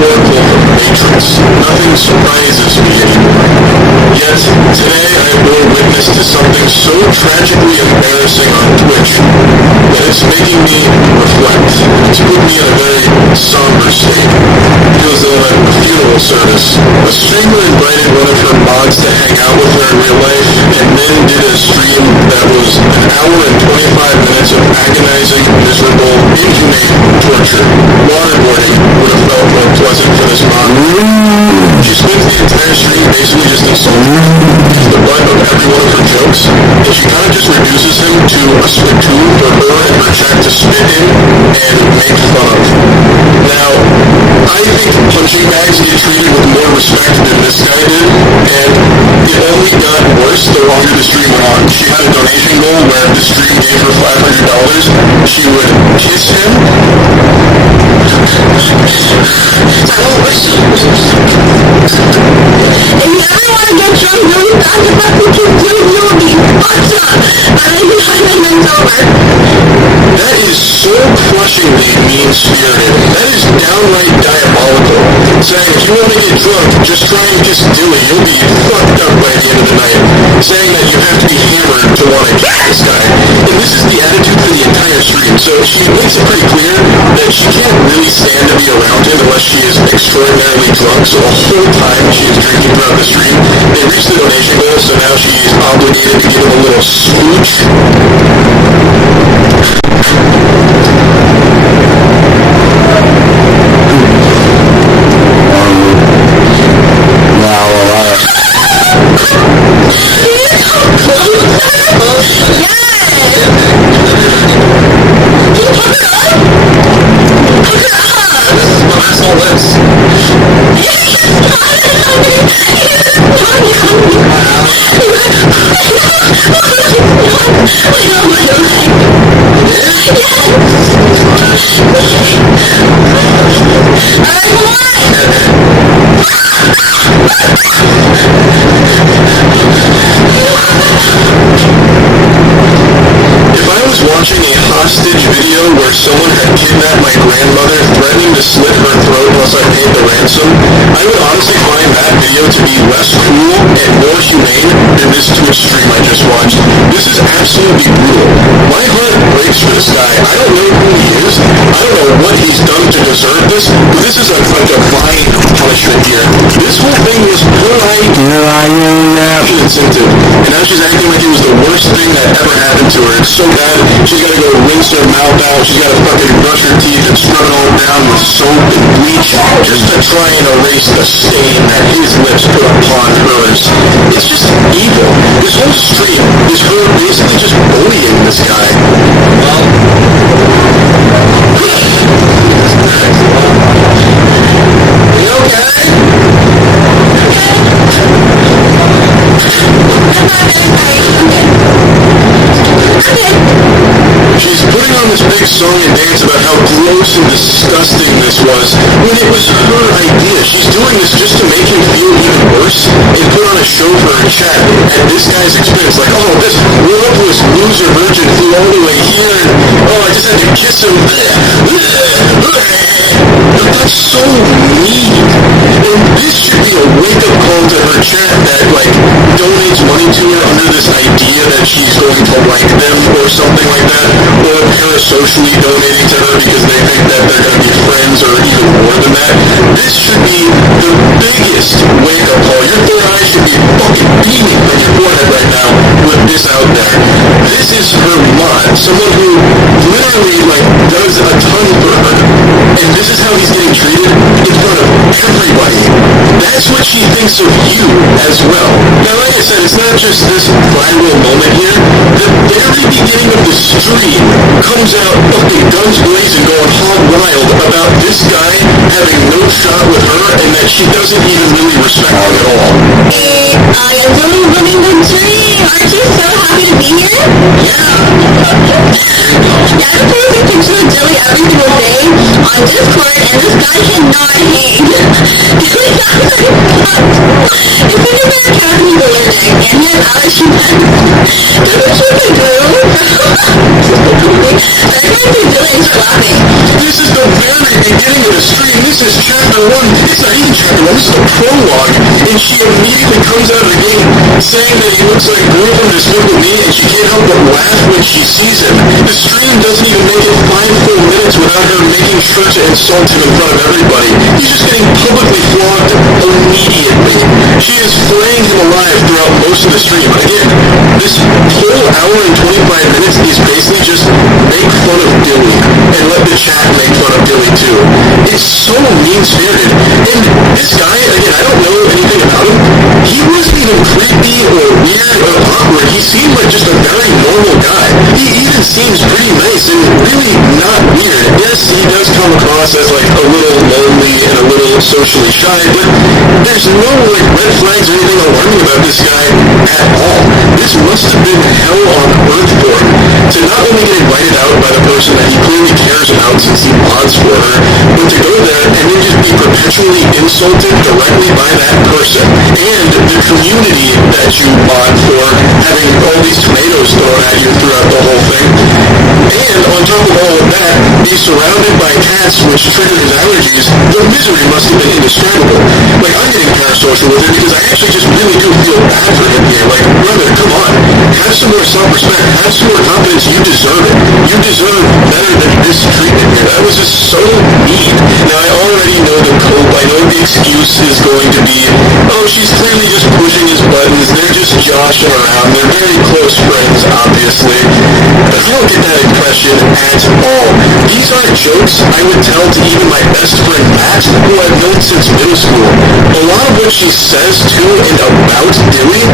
Oracle from Matrix. Nothing surprises me anymore. Yet, today I bore witness to something so tragically embarrassing on Twitch that it's making me reflect. It's put me in a very somber state. It feels that I'm at a funeral service. A streamer invited one of her mods to hang out with her in real life, and then did a stream that was an hour and 25 minutes of agonizing, miserable, inhumane torture. Waterboarding would have felt more pleasant for this mod. She spends the entire stream basically just insulting him. He's the butt of every one of her jokes, and she kind of just reduces him to a spittoon for her and her chat to spit in and make fun of. Now, I think punching bags get treated with more respect than this guy did, and it only got worse the longer the stream went on. She had a donation goal where if the stream gave her $500, she would kiss him. If you ever want to get drunk really fast, if that's what you do, you'll be fucked up. I think 5 minutes over. That is so crushingly mean-spirited. That is downright diabolical. Saying if you want to get drunk, just try and kiss Dilly. You'll be fucked up by the end of the night. Saying that you have to be hammered to want to kiss this guy. And this is the attitude for the entire stream. So she makes it pretty clear that she can't really stand to be around him unless she is extraordinarily drunk. So the whole time she is drinking throughout the stream. They reached the donation goal, so now she's obligated to give him a little smooch. Where someone had kidnapped my grandmother, threatening to slit her throat unless I paid the ransom, I would honestly find that video to be less cruel and more humane than this Twitch stream I just watched. This is absolutely brutal. My heart breaks for this guy. I don't know who he is. I don't know what he's done to deserve this, but this is a divine punishment here. This whole thing was her incentive, and now she's acting like it was the worst thing that ever happened to her. It's so bad, she's gotta go rinse her mouth out, she's gotta fucking brush her teeth and scrub it all down with soap and bleach just to try and erase the stain that his lips put upon hers. It's just evil. This whole stream is her basically just bullying this guy. Well, you okay? She's putting on this big song and dance about how gross and disgusting this was when it was her idea. She's doing this just to make him feel even worse and put on a show for her chat at this guy's expense. Like, oh, this worthless loser virgin flew all the way here and, oh, I just had to kiss him. That's so mean. And this should be a wake-up call to her chat that, like, donates money to her under this idea that she's going to like them or something like that, or parasocially donating to her because they think that they're going to be friends or even more than that. This should be the biggest wake-up call. Your third eye should be fucking beaming from your forehead right now with this out there. This is her mod, someone who literally, like, does a ton for her, and this is how he's getting treated in front of everybody. That's what she thinks of you as well. Now, like I said, it's not just this viral moment here. The very beginning of the stream comes out fucking guns blazing, going hog wild about this guy having no shot with her and that she doesn't even really respect him at all. Hey, I am really running the dream. Aren't you so happy to be here? Yeah. Yeah, I post a picture of Dilly every single day on Discord, and this guy cannot hang. If you can make a cat me the lyric, and yet Alex, that's what you do. This is the very beginning of the stream. This is chapter 1, was the prologue, and she immediately comes out of the gate saying that he looks like Groove from Despicable Me, and she can't help but laugh when she sees him. The stream doesn't even make it 5 full minutes without her making sure to insult him in front of everybody. He's just getting publicly flogged immediately. She is flaying him alive throughout most of the stream. Again, this whole hour and 25 minutes is basically just make fun of Dewey and let the chat make fun of Dewey too. It's so mean-spirited. And this guy, again, I don't know anything about him. He wasn't even creepy or weird or awkward. He seemed like just a very normal guy. He even seems pretty nice and really not weird. Yes, he does come across as like a little lonely and a little socially shy, but there's no like red flags or anything alarming about this guy at all. This must have been hell on earth for him to not only get invited out by the person that he clearly cares about since he mods for her, but to go there and then just be perpetually insulted directly by that person and the community that you mod for having all these tomatoes thrown at you throughout the whole thing. And on top of all of that, be surrounded by cats which trigger his allergies. The misery must have been indescribable. Like, I'm getting parasocial with it because I actually just really do feel bad for him here. Like, brother, come on. Have some more self-respect. Have some more confidence. You deserve it. You deserve better than this treatment here. That was just so mean. Now, I already know the cope. I know the excuse is going to be, oh, she's clearly just pushing his buttons. They're just joshing around. They're very close friends, obviously. But I don't get that impression at all. These aren't jokes I would tell to even my best friend Matt, who I've known since middle school. A lot of what she says to and about Dewey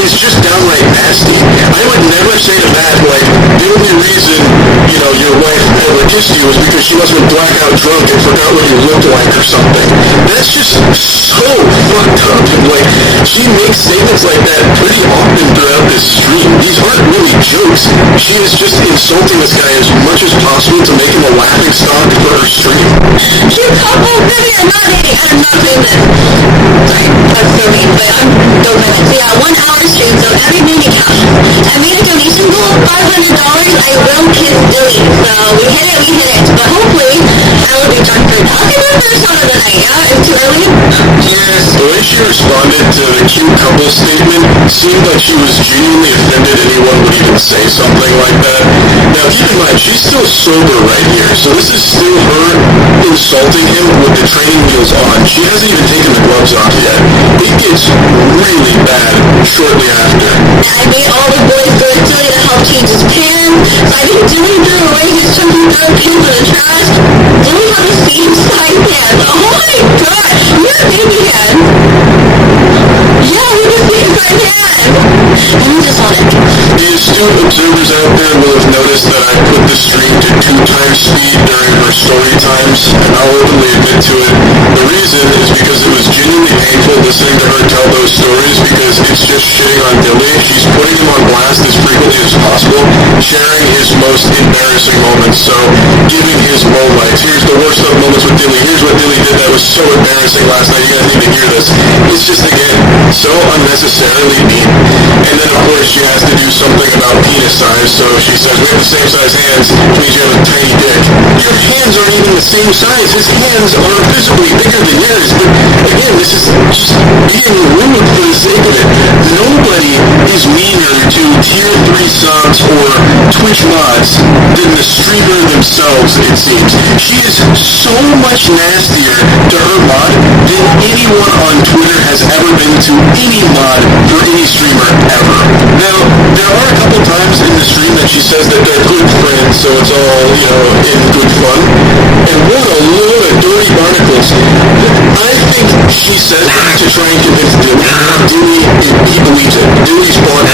is just downright nasty. I would never say to Matt, like, the only reason, you know, your wife ever kissed you is because she must have been blackout drunk and forgot what you looked like or something. That's just so fucked up. Like, she makes statements like that pretty often throughout this stream. These aren't really jokes. She is just insulting this guy as much as possible to make him a laughing stock for her stream. Cute couple, really, I'm not dating. I'm not doing this. Sorry, that's so mean, but I'm so mean. So yeah, 1 hour stream, so everything you count. I made a donation goal of $500. I will kiss Dilly. So we hit it. But hopefully, I will be drunk for that. Okay, that's the first one of the night, yeah? It's too early? Yes, the way she responded to the cute couple statement seemed like she was genuinely offended anyone would even say something like that. Now, keep in mind, she's still sober right here, so this is still her insulting him with the training wheels on. She hasn't even taken the gloves off yet. It gets really bad shortly after. I made all the boys go to Dilly to help change his pants. So I think Dilly threw away his chunky brown pants in the trash. Dilly had the same size pants. Oh my god! You're a baby head. Yeah, we the same size pants. I'm dishonest. The astute observers out there will have noticed that I put the stream to 2 times speed during her story times, and I'll openly admit to it. The reason is because it was genuinely painful listening to her tell those stories because it's just shitting on Dilly. She's putting him on blast as frequently as possible, sharing his most embarrassing moments, so giving his low lights. Here's the worst of moments with Dilly. Here's what Dilly did that was so embarrassing last night. You guys need to hear this. It's just, again, so unnecessarily mean. And then, of course, she has to do something about penis size, so she says, we have the same size hands, which means you have a tiny dick. Your hands aren't even the same size. His hands are visibly bigger than yours, but again, this is just being rude for the sake of it. Nobody is meaner to tier 3 subs or Twitch mods than the streamer themselves, it seems. She is so much nastier to her mod than anyone on Twitter has ever been to any mod for any streamer ever. Now, there are a couple times in the stream that she says that they're good friends, so it's all, you know, in good fun. And what a load of dirty barnacles. I think she says that to try and convince Dewey, he believes it. Dewey's bought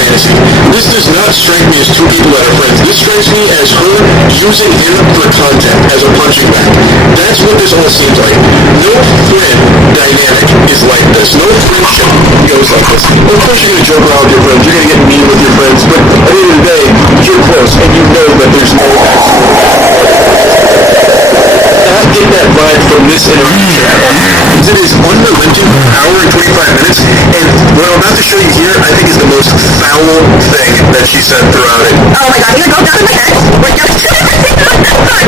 fantasy. This does not strike me as 2 people that are friends. This strikes me as her using him for content, as a punching bag. That's what this all seems like. No friend dynamic is like this. No friendship goes like this. Of course you're going to joke around with your friends. You're going to get mean with your friends. But at the end of the day, you're close, and you know that there's no not get that vibe from this interaction at all. It is unrelenting for an hour and 25 minutes, and what I'm about to show you here, I think is the most foul thing that she said throughout it. Oh my god, these are both down in my head. We're just... Like,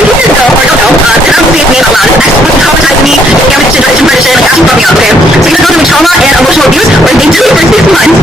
years ago, or no, I don't say his name out loud. His ex would traumatize me, damage to depression, Okay, so you're gonna go through trauma and emotional abuse, or they do it for 6 months,